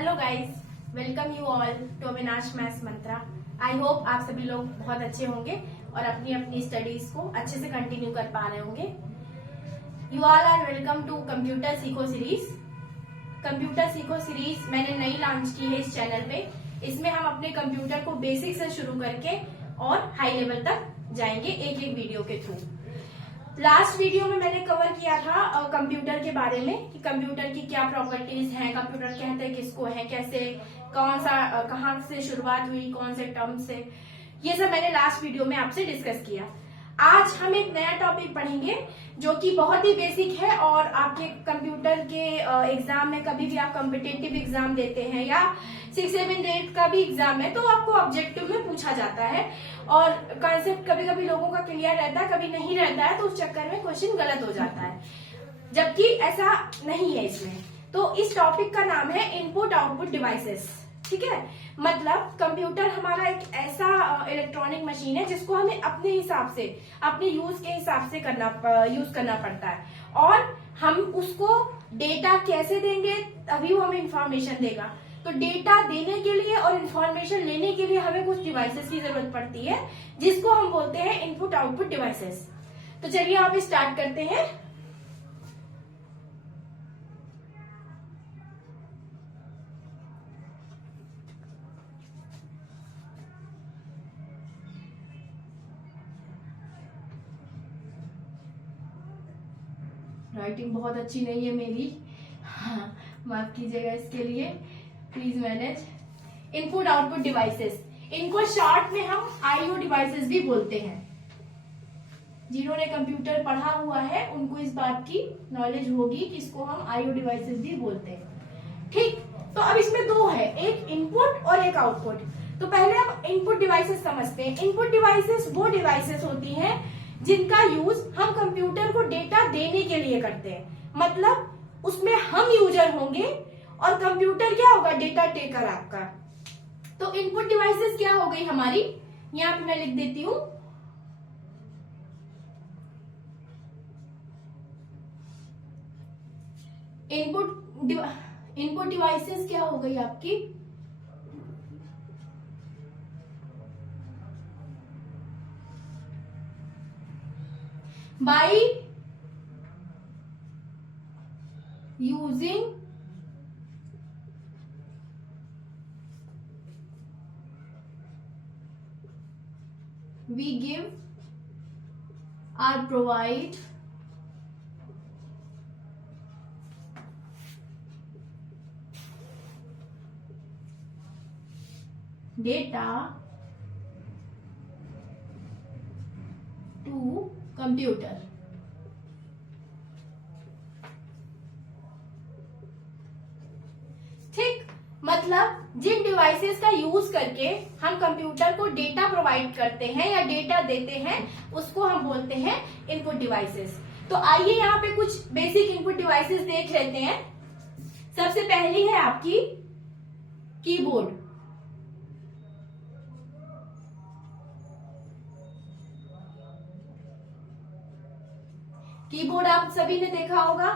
Hello guys, welcome you all to Avinash maths Mantra. I hope आप सभी लोग बहुत अच्छे होंगे और अपनी अपनी स्टडीज को अच्छे से कंटिन्यू कर पा रहे होंगे। You all are welcome to computer सीखो सीरीज। कंप्यूटर सीखो सीरीज मैंने नई लॉन्च की है इस चैनल पे। इसमें हम अपने कंप्यूटर को बेसिक से शुरू करके और हाई लेवल तक जाएंगे एक एक वीडियो के थ्रू। लास्ट वीडियो में मैंने कवर किया था कंप्यूटर के बारे में कि कंप्यूटर की क्या प्रॉपर्टीज हैं, कंप्यूटर कहते हैं किसको है, कैसे, कौन सा, कहाँ से शुरुआत हुई, कौन से टर्म से, ये सब मैंने लास्ट वीडियो में आपसे डिस्कस किया। आज हम एक नया टॉपिक पढ़ेंगे जो कि बहुत ही बेसिक है और आपके कंप्यूटर के एग्जाम में कभी भी आप कॉम्पिटिटिव एग्जाम देते हैं या 6, 7, 8 का भी एग्जाम है तो आपको ऑब्जेक्टिव में पूछा जाता है और कॉन्सेप्ट कभी कभी लोगों का क्लियर रहता है, कभी नहीं रहता है, तो उस चक्कर में क्वेश्चन गलत हो जाता है, जबकि ऐसा नहीं है इसमें। तो इस टॉपिक का नाम है इनपुट आउटपुट डिवाइसेस। ठीक है, मतलब कंप्यूटर हमारा एक ऐसा इलेक्ट्रॉनिक मशीन है जिसको हमें अपने हिसाब से, अपने यूज के हिसाब से यूज करना पड़ता है और हम उसको डेटा कैसे देंगे तभी वो हमें इंफॉर्मेशन देगा। तो डेटा देने के लिए और इंफॉर्मेशन लेने के लिए हमें कुछ डिवाइसेस की जरूरत पड़ती है जिसको हम बोलते हैं इनपुट आउटपुट डिवाइसेस। तो चलिए आप स्टार्ट करते हैं। राइटिंग बहुत अच्छी नहीं है मेरी, हाँ, माफ कीजिएगा इसके लिए, please manage. Input output devices, इनको शॉर्ट में हम आईओ डिवाइसेस भी बोलते हैं। जिन्होंने कंप्यूटर पढ़ा हुआ है उनको इस बात की नॉलेज होगी कि इसको हम आईओ डिवाइसेस भी बोलते हैं। ठीक, तो अब इसमें दो है, एक इनपुट और एक आउटपुट। तो पहले हम इनपुट डिवाइसेस समझते हैं। इनपुट डिवाइसेस वो डिवाइसेस होती हैं जिनका यूज हम कंप्यूटर को डेटा देने के लिए करते हैं। मतलब उसमें हम यूजर होंगे और कंप्यूटर क्या होगा, डेटा टेकर आपका। तो इनपुट डिवाइसेस क्या हो गई हमारी, यहां पे मैं लिख देती हूं। इनपुट डिवाइसेस क्या हो गई आपकी, by using we give or provide data to computer. ठीक, मतलब जिन डिवाइसेस का यूज करके हम कंप्यूटर को डेटा प्रोवाइड करते हैं या डेटा देते हैं उसको हम बोलते हैं इनपुट डिवाइसेस। तो आइए यहाँ पे कुछ बेसिक इनपुट डिवाइसेस देख लेते हैं। सबसे पहली है आपकी कीबोर्ड। कीबोर्ड आप सभी ने देखा होगा।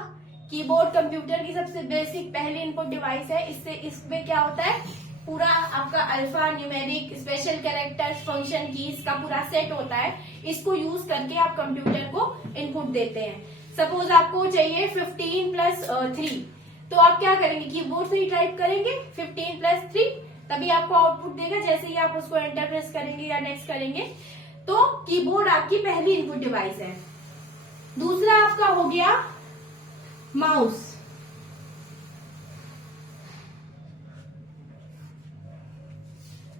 कीबोर्ड कंप्यूटर की सबसे बेसिक पहली इनपुट डिवाइस है। इसमें क्या होता है, पूरा आपका alpha numeric special characters function keys का पूरा सेट होता है। इसको यूज करके आप कंप्यूटर को इनपुट देते हैं। सपोज आपको चाहिए 15+3, तो आप क्या करेंगे, कीबोर्ड से ही टाइप करेंगे 15+3, तभी आपको आउटपुट देगा जैसे ही आप उसको एंटर प्रेस करेंगे या नेक्स्ट करेंगे। तो कीबोर्ड आपकी पहली इनपुट डिवाइस है। दूसरा आपका हो गया माउस।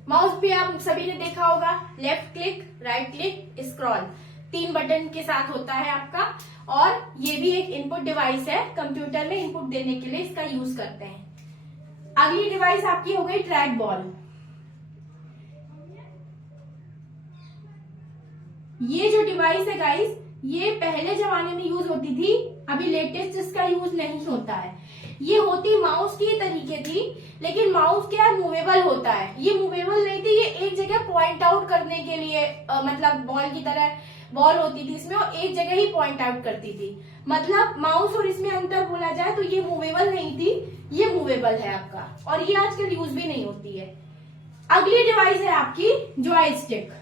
माउस भी आप सभी ने देखा होगा, left click, right click, scroll, 3 button के साथ होता है आपका। और ये भी एक इनपुट डिवाइस है, कंप्यूटर में इनपुट देने के लिए इसका यूज करते हैं। अगली डिवाइस आपकी हो गई ट्रैक बॉल। ये जो डिवाइस है गाइस, ये पहले जमाने में यूज होती थी, अभी लेटेस्ट इसका यूज नहीं होता है। ये होती माउस की तरीके थी, लेकिन माउस क्या मूवेबल होता है, ये मूवेबल नहीं थी, ये एक जगह पॉइंट आउट करने के लिए मतलब बॉल की तरह बॉल होती थी इसमें और एक जगह ही पॉइंट आउट करती थी। मतलब माउस और इसमें अंतर बोला जाए तो ये मूवेबल नहीं थी, ये मूवेबल है आपका, और ये आजकल यूज भी नहीं होती है। अगली डिवाइस है आपकी जॉयस्टिक।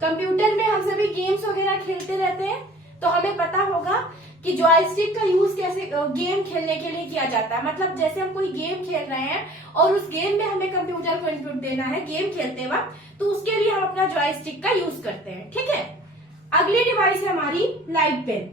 कंप्यूटर में हम सभी गेम्स वगैरह खेलते रहते हैं, तो हमें पता होगा कि जॉयस्टिक का यूज कैसे गेम खेलने के लिए किया जाता है। मतलब जैसे हम कोई गेम खेल रहे हैं और उस गेम में हमें कंप्यूटर को इनपुट देना है गेम खेलते वक्त, तो उसके लिए हम अपना जॉयस्टिक का यूज करते हैं। ठीक है, अगली डिवाइस है हमारी लाइट पेन।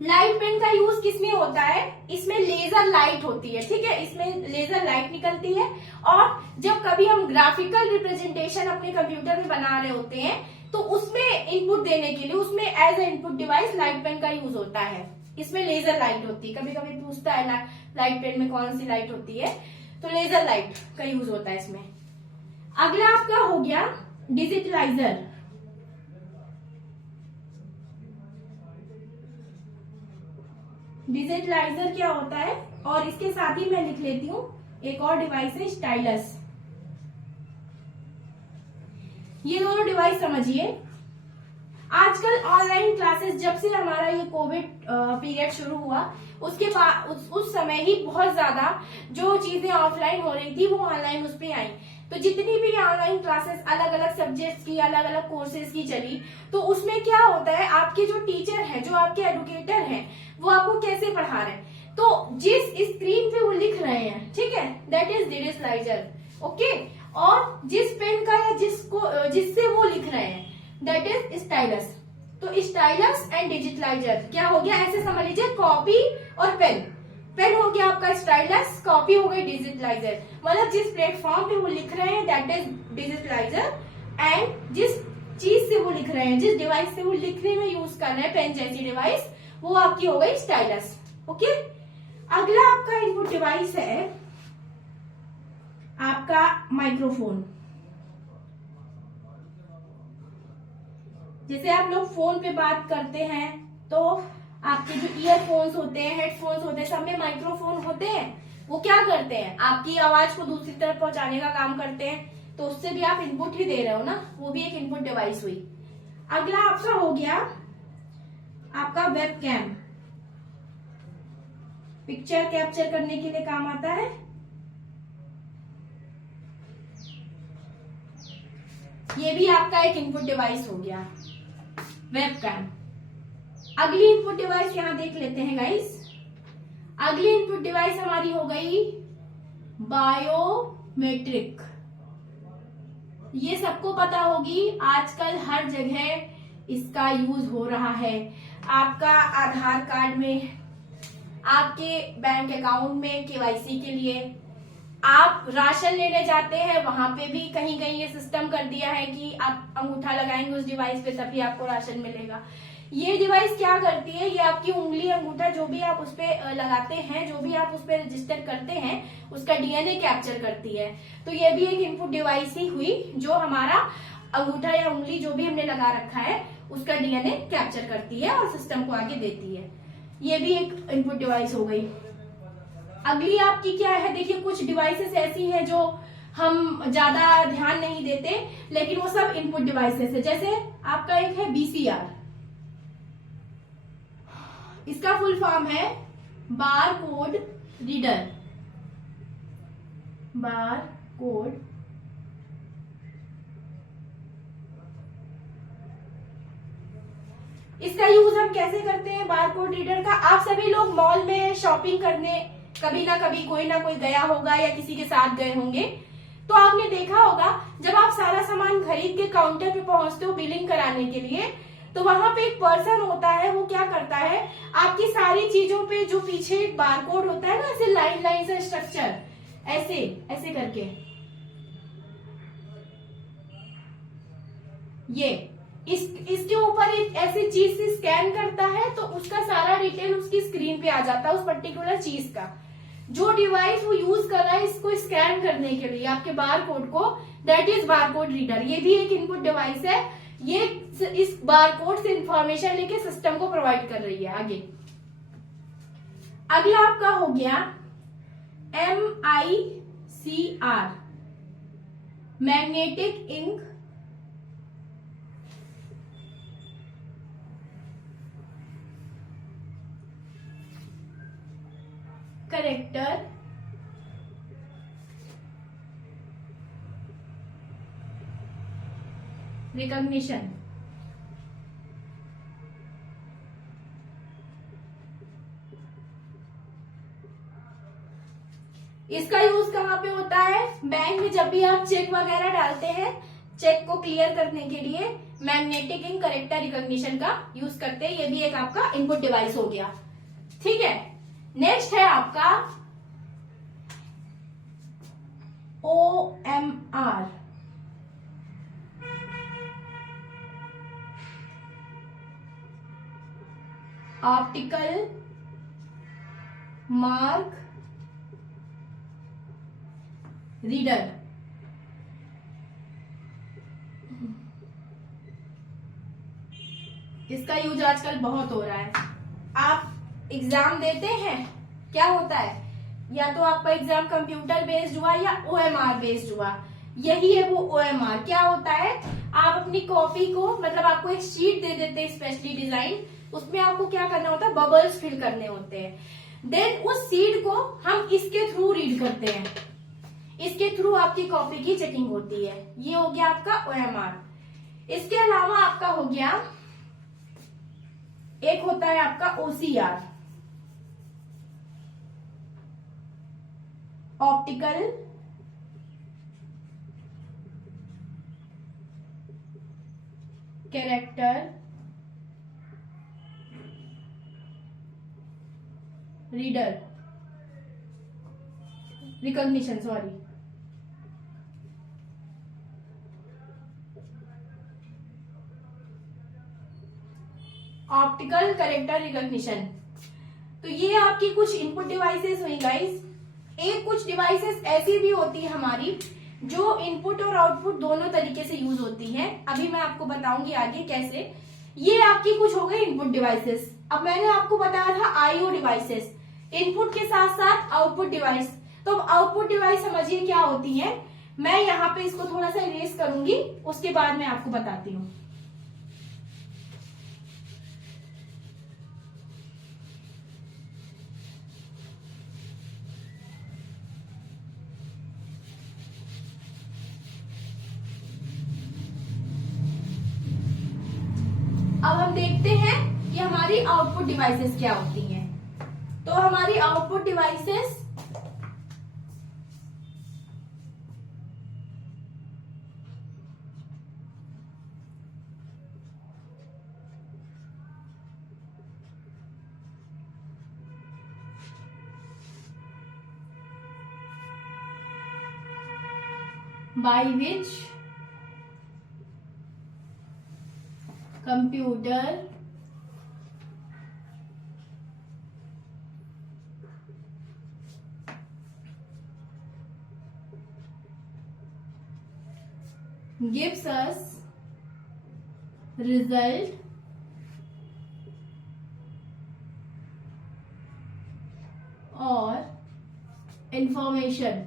लाइट पेन का यूज किसमें होता है? इसमें लेजर लाइट होती है। ठीक है, इसमें लेजर लाइट निकलती है, और जब कभी हम ग्राफिकल रिप्रेजेंटेशन अपने कंप्यूटर में बना रहे होते हैं तो उसमें इनपुट देने के लिए उसमें as a input device light pen का यूज होता है। इसमें लेजर लाइट होती है, कभी कभी पूछता है लाइट पेन में कौन सी लाइट होती है, तो लेजर लाइट का यूज होता है इसमें। अगला आपका हो गया डिजिटलाइजर। डिजिटलाइजर क्या होता है, और इसके साथ ही मैं लिख लेती हूं एक और डिवाइस है स्टाइलस। ये दोनों डिवाइस समझिए। आजकल ऑनलाइन क्लासेस जब से हमारा ये कोविड पीरियड शुरू हुआ उसके बाद उस समय ही बहुत ज्यादा जो चीजें ऑफलाइन हो रही थी वो ऑनलाइन उस पे आई। तो जितनी भी ऑनलाइन क्लासेस अलग अलग सब्जेक्ट्स की, अलग अलग कोर्सेज की चली, तो उसमें क्या होता है, आपके जो टीचर है, जो आपके एडुकेटर हैं, वो आपको कैसे पढ़ा रहे हैं, तो जिस स्क्रीन पे वो लिख रहे हैं, ठीक है, दैट इज डिजिटलाइजर। ओके, और जिस पेन का या जिससे वो लिख रहे हैं दैट इज स्टाइलस। तो स्टाइलस एंड डिजिटलाइजर क्या हो गया, ऐसे समझ लीजिए, कॉपी और पेन। पेन हो गया आपका स्टाइलस, कॉपी हो गई डिजिटलाइजर। मतलब जिस प्लेटफॉर्म पे वो लिख रहे हैं दैट इज डिजिटलाइजर, एंड जिस चीज से वो लिख रहे हैं, जिस डिवाइस से वो लिखने में यूज कर रहे हैं, पेन जैसी डिवाइस, वो आपकी हो गई स्टाइलस। ओके, अगला आपका इनपुट डिवाइस है आपका माइक्रोफोन। जैसे आप लोग फोन पे बात करते हैं तो आपके जो ईयरफोन्स होते हैं, हेडफोन्स होते हैं, सब में माइक्रोफोन होते हैं। वो क्या करते हैं, आपकी आवाज को दूसरी तरफ पहुंचाने का काम करते हैं, तो उससे भी आप इनपुट ही दे रहे हो ना, वो भी एक इनपुट डिवाइस हुई। अगला आपका हो गया आपका वेब कैम। पिक्चर कैप्चर करने के लिए काम आता है। ये भी आपका एक इनपुट डिवाइस हो गया वेब कैम। अगली इनपुट डिवाइस यहां देख लेते हैं गाइस। अगली इनपुट डिवाइस हमारी हो गई बायोमेट्रिक। ये सबको पता होगी, आजकल हर जगह इसका यूज हो रहा है। आपका आधार कार्ड में, आपके बैंक अकाउंट में केवाईसी के लिए, आप राशन लेने जाते हैं वहां पे भी कहीं कहीं ये सिस्टम कर दिया है कि आप अंगूठा लगाएंगे उस डिवाइस पे तभी आपको राशन मिलेगा। ये डिवाइस क्या करती है, ये आपकी उंगली, अंगूठा जो भी आप उस पे लगाते हैं, जो भी आप उस पे रजिस्टर करते हैं, उसका डीएनए कैप्चर करती है। तो ये भी एक इनपुट डिवाइस ही हुई जो हमारा अंगूठा या उंगली जो भी हमने लगा रखा है उसका डीएनए कैप्चर करती है और सिस्टम को आगे देती है। ये भी एक इनपुट डिवाइस हो गई। अगली आपकी क्या है, देखिए कुछ डिवाइसेस ऐसी हैं जो हम ज्यादा ध्यान नहीं देते, लेकिन वो सब इनपुट डिवाइसेस है। जैसे आपका एक है बीसीआर, इसका फुल फॉर्म है बार कोड रीडर। बार कोड इसका यूज हम कैसे करते हैं बार कोड रीडर का? आप सभी लोग मॉल में शॉपिंग करने कभी ना कभी कोई ना कोई गया होगा या किसी के साथ गए होंगे, तो आपने देखा होगा जब आप सारा सामान खरीद के काउंटर पे पहुंचते हो बिलिंग कराने के लिए, तो वहां पे एक पर्सन होता है, वो क्या करता है, आपकी सारी चीजों पे जो पीछे एक बारकोड होता है ना, ऐसे लाइन लाइन से स्ट्रक्चर, ऐसे ऐसे करके, ये इसके ऊपर एक ऐसी चीज से स्कैन करता है तो उसका सारा डिटेल उसकी स्क्रीन पे आ जाता है उस पर्टिकुलर चीज का। जो डिवाइस वो यूज कर रहा है इसको स्कैन करने के लिए आपके बार कोड को, that is bar code reader. ये भी एक इनपुट डिवाइस है, ये इस बार कोड से इंफॉर्मेशन लेके सिस्टम को प्रोवाइड कर रही है आगे। अगला आपका हो गया MICR, magnetic ink character recognition. इसका यूज कहाँ पे होता है? बैंक में जब भी आप चेक वगैरह डालते हैं, चेक को क्लियर करने के लिए मैग्नेटिक इंक करेक्टर रिकॉग्निशन का यूज करते हैं। ये भी एक आपका इनपुट डिवाइस हो गया। ठीक है, नेक्स्ट है आपका OMR, ऑप्टिकल मार्क रीडर। इसका यूज आजकल बहुत हो रहा है। आप एग्जाम देते हैं, क्या होता है, या तो आपका एग्जाम कंप्यूटर बेस्ड हुआ या OMR बेस्ड हुआ। यही है वो OMR। क्या होता है, आप अपनी कॉपी को, मतलब आपको एक शीट दे देते हैं स्पेशली डिजाइन, उसमें आपको क्या करना होता है, बबल्स फिल करने होते हैं। देन उस शीट को हम इसके थ्रू रीड करते हैं, इसके थ्रू आपकी कॉपी की चेकिंग होती है। ये हो गया आपका OMR। इसके अलावा आपका हो गया, एक होता है आपका OCR, optical character reader recognition, sorry. Optical character recognition. तो ये आपकी कुछ इनपुट डिवाइसेस हुई गाइस। एक कुछ डिवाइसेस ऐसी भी होती है हमारी जो इनपुट और आउटपुट दोनों तरीके से यूज होती हैं। अभी मैं आपको बताऊंगी आगे कैसे। ये आपकी कुछ हो गई इनपुट डिवाइसेस। अब मैंने आपको बताया था IO डिवाइसेस, इनपुट के साथ साथ आउटपुट डिवाइस। तो आउटपुट डिवाइस समझिए क्या होती है। मैं यहाँ पे इसको थोड़ा सा इरेज करूंगी, उसके बाद मैं आपको बताती हूँ। अब हम देखते हैं कि हमारी आउटपुट डिवाइसेस क्या होती हैं। तो हमारी output devices by which computer gives us result or information।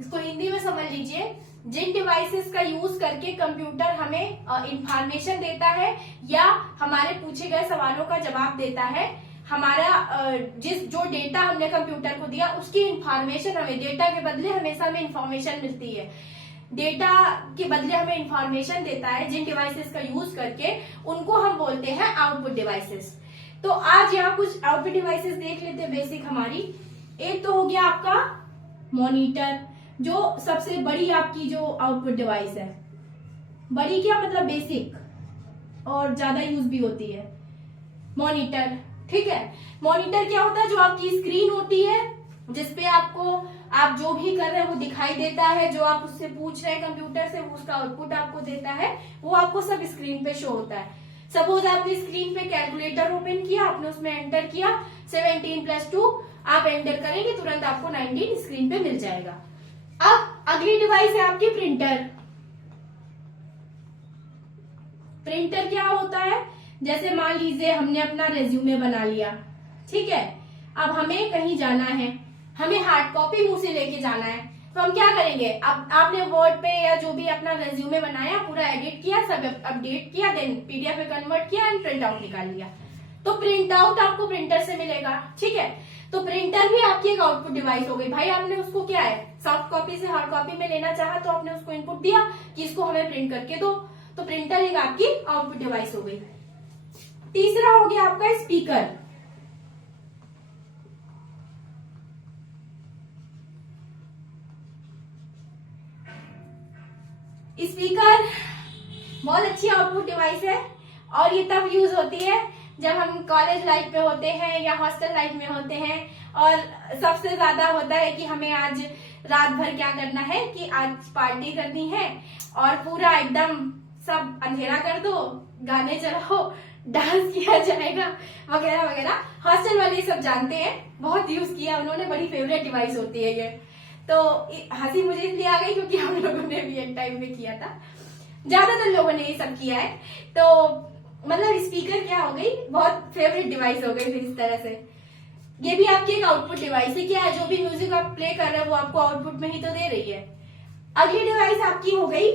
इसको हिंदी में समझ लीजिए, जिन डिवाइसेस का यूज करके कंप्यूटर हमें इंफॉर्मेशन देता है या हमारे पूछे गए सवालों का जवाब देता है, हमारा जो डेटा हमने कंप्यूटर को दिया उसकी इंफॉर्मेशन हमें, डेटा के बदले हमेशा हमें इंफॉर्मेशन मिलती है, डेटा के बदले हमें इंफॉर्मेशन देता है जिन डिवाइसेस का यूज करके, उनको हम बोलते हैं आउटपुट डिवाइसेस। तो आज यहाँ कुछ आउटपुट डिवाइसेस देख लेते हैं बेसिक हमारी। एक तो हो गया आपका मॉनिटर, जो सबसे बड़ी आपकी जो आउटपुट डिवाइस है। बड़ी क्या मतलब, बेसिक और ज्यादा यूज भी होती है मॉनिटर। ठीक है, मॉनिटर क्या होता है, जो आपकी स्क्रीन होती है जिसपे आपको आप जो भी कर रहे हैं वो दिखाई देता है, जो आप उससे पूछ रहे हैं कंप्यूटर से वो उसका आउटपुट आपको देता है, वो आपको सब स्क्रीन पे शो होता है। सपोज आपने स्क्रीन पे कैलकुलेटर ओपन किया, आपने उसमें एंटर किया 17 + 2, आप एंटर करेंगे तुरंत आपको 19 स्क्रीन पे मिल जाएगा। अब अगली डिवाइस है आपकी प्रिंटर। प्रिंटर क्या होता है, जैसे मान लीजिए हमने अपना रेज्यूमे बना लिया, ठीक है, अब हमें कहीं जाना है, हमें हार्ड कॉपी मुंह से लेके जाना है, तो हम क्या करेंगे, अब आपने वर्ड पे या जो भी अपना रेज्यूमे बनाया पूरा एडिट किया, सब अपडेट किया, देन पीडीएफ में कन्वर्ट किया एंड प्रिंट आउट निकाल लिया, तो प्रिंट आउट आपको प्रिंटर से मिलेगा, ठीक है। तो प्रिंटर भी आपकी एक आउटपुट डिवाइस हो गई। भाई आपने उसको क्या है, सॉफ्ट कॉपी से हार्ड कॉपी में लेना चाहा तो आपने उसको इनपुट दिया कि इसको हमें प्रिंट करके दो, तो प्रिंटर एक आपकी आउटपुट डिवाइस हो गई। तीसरा हो गया आपका स्पीकर। स्पीकर बहुत अच्छी आउटपुट डिवाइस है और ये तब यूज होती है जब हम कॉलेज लाइफ में होते हैं या हॉस्टल लाइफ में होते हैं, और सबसे ज्यादा होता है कि हमें आज रात भर क्या करना है कि आज पार्टी करनी है और पूरा एकदम सब अंधेरा कर दो, गाने चलाओ, डांस किया जाएगा वगैरह वगैरह। हॉस्टल वाले सब जानते हैं, बहुत यूज किया उन्होंने, बड़ी फेवरेट डिवाइस होती है ये। तो हंसी मुझे इसलिए आ गई क्योंकि हम लोगों ने भी एक टाइम में किया था, ज्यादातर लोगों ने ये सब किया है। तो मतलब स्पीकर क्या हो गई, बहुत फेवरेट डिवाइस हो गई फिर इस तरह से। ये भी आपकी एक आउटपुट डिवाइस है, क्या है, जो भी म्यूजिक आप प्ले कर रहे हो वो आपको आउटपुट में ही तो दे रही है। अगली डिवाइस आपकी हो गई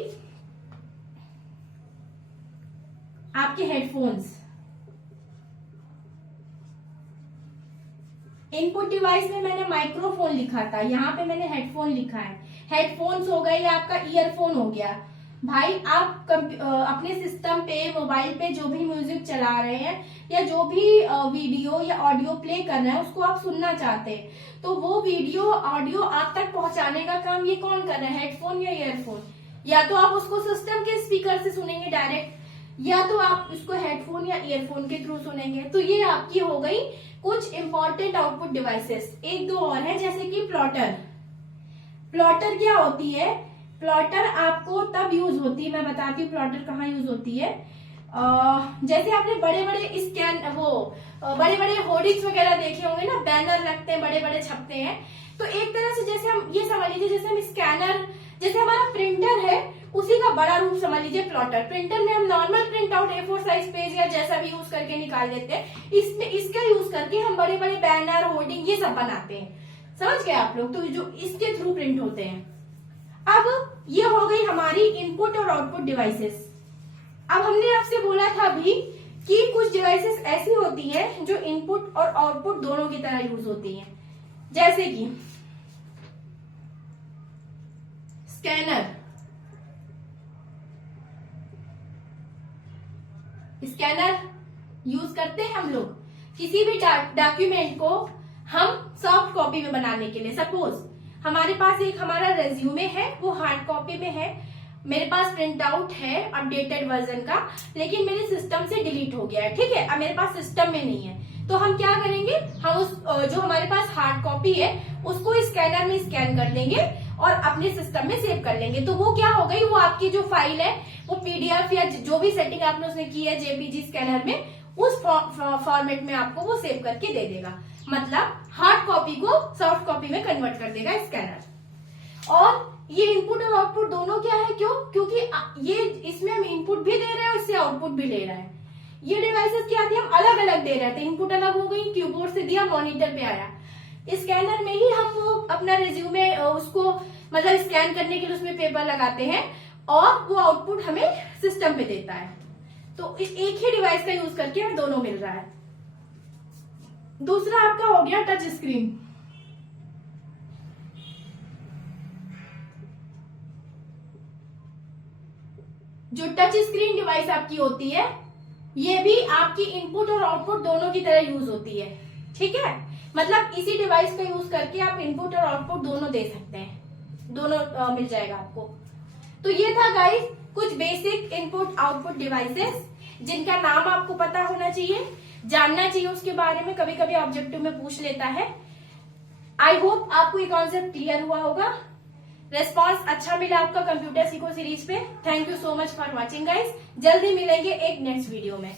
आपके हेडफोन्स। इनपुट डिवाइस में मैंने माइक्रोफोन लिखा था, यहाँ पे मैंने हेडफोन लिखा है। हेडफोन्स हो गए, आपका ईयरफोन हो गया। भाई आप अपने सिस्टम पे, मोबाइल पे जो भी म्यूजिक चला रहे हैं या जो भी वीडियो या ऑडियो प्ले कर रहे हैं उसको आप सुनना चाहते हैं, तो वो वीडियो ऑडियो आप तक पहुंचाने का काम ये कौन कर रहा है, हेडफोन या ईयरफोन। या तो आप उसको सिस्टम के स्पीकर से सुनेंगे डायरेक्ट, या तो आप उसको हेडफोन या ईयरफोन के थ्रू सुनेंगे। तो ये आपकी हो गई कुछ इंपॉर्टेंट आउटपुट डिवाइसेस। एक दो और है, जैसे कि प्लॉटर। प्लॉटर क्या होती है, प्लॉटर आपको तब यूज होती है, मैं बताती हूँ प्लॉटर कहाँ यूज होती है। जैसे आपने बड़े बड़े बड़े बड़े होर्डिंग्स वगैरह देखे होंगे ना, बैनर लगते हैं, बड़े बड़े छपते हैं। तो एक तरह से जैसे हम ये समझ लीजिए, जैसे हम स्कैनर, जैसे हमारा प्रिंटर है उसी का बड़ा रूप समझ लीजिए प्लॉटर। प्रिंटर में हम normal print out A4 size page या जैसा भी यूज करके निकाल लेते हैं, इसमें इसका यूज करके हम बड़े बड़े बैनर, होर्डिंग ये सब बनाते हैं। समझ गए आप लोग, तो जो इसके थ्रू प्रिंट होते हैं। अब ये हो गई हमारी इनपुट और आउटपुट डिवाइसेस। अब हमने आपसे बोला था अभी कि कुछ डिवाइसेस ऐसी होती हैं जो इनपुट और आउटपुट दोनों की तरह यूज होती हैं, जैसे कि स्कैनर। स्कैनर यूज करते हैं हम लोग किसी भी डॉक्यूमेंट को हम सॉफ्ट कॉपी में बनाने के लिए। सपोज हमारे पास एक हमारा रेज्यूमे है, वो हार्ड कॉपी में है, मेरे पास प्रिंट आउट है अपडेटेड वर्जन का, लेकिन मेरे सिस्टम से डिलीट हो गया है, ठीक है, अब मेरे पास सिस्टम में नहीं है। तो हम क्या करेंगे, हम उस जो हमारे पास हार्ड कॉपी है उसको स्कैनर में स्कैन कर लेंगे और अपने सिस्टम में सेव कर लेंगे। तो वो क्या हो गई, वो आपकी जो फाइल है वो पीडीएफ या जो भी सेटिंग आपने उसने की है जेपीजी स्कैनर में, उस फॉर्मेट में आपको वो सेव करके दे देगा। मतलब हार्ड कॉपी को सॉफ्ट कॉपी में कन्वर्ट कर देगा स्कैनर। और ये इनपुट और आउटपुट दोनों क्या है, क्योंकि ये इसमें हम इनपुट भी ले रहे हैं, इससे आउटपुट भी ले रहे हैं। ये डिवाइसेस क्या थी, हम अलग अलग दे रहे थे, इनपुट अलग हो गई, कीबोर्ड से दिया, मॉनिटर पे आया। स्कैनर में ही हम वो अपना रिज्यूमे उसको मतलब स्कैन करने के लिए उसमें पेपर लगाते हैं और वो आउटपुट हमें सिस्टम पे देता है। तो एक ही डिवाइस का यूज करके हमें दोनों मिल रहा है। दूसरा आपका हो गया टच स्क्रीन। जो टच स्क्रीन डिवाइस आपकी होती है, ये भी आपकी इनपुट और आउटपुट दोनों की तरह यूज होती है, ठीक है। मतलब इसी डिवाइस का यूज करके आप इनपुट और आउटपुट दोनों दे सकते हैं, दोनों मिल जाएगा आपको। तो ये था गाइस कुछ बेसिक इनपुट आउटपुट डिवाइसेस जिनका नाम आपको पता होना चाहिए, जानना चाहिए उसके बारे में, कभी कभी ऑब्जेक्टिव में पूछ लेता है। आई होप आपको ये कॉन्सेप्ट क्लियर हुआ होगा। रेस्पॉन्स अच्छा मिला आपका कंप्यूटर सीखो सीरीज पे। Thank you so much for watching guys. जल्दी मिलेंगे एक नेक्स्ट वीडियो में।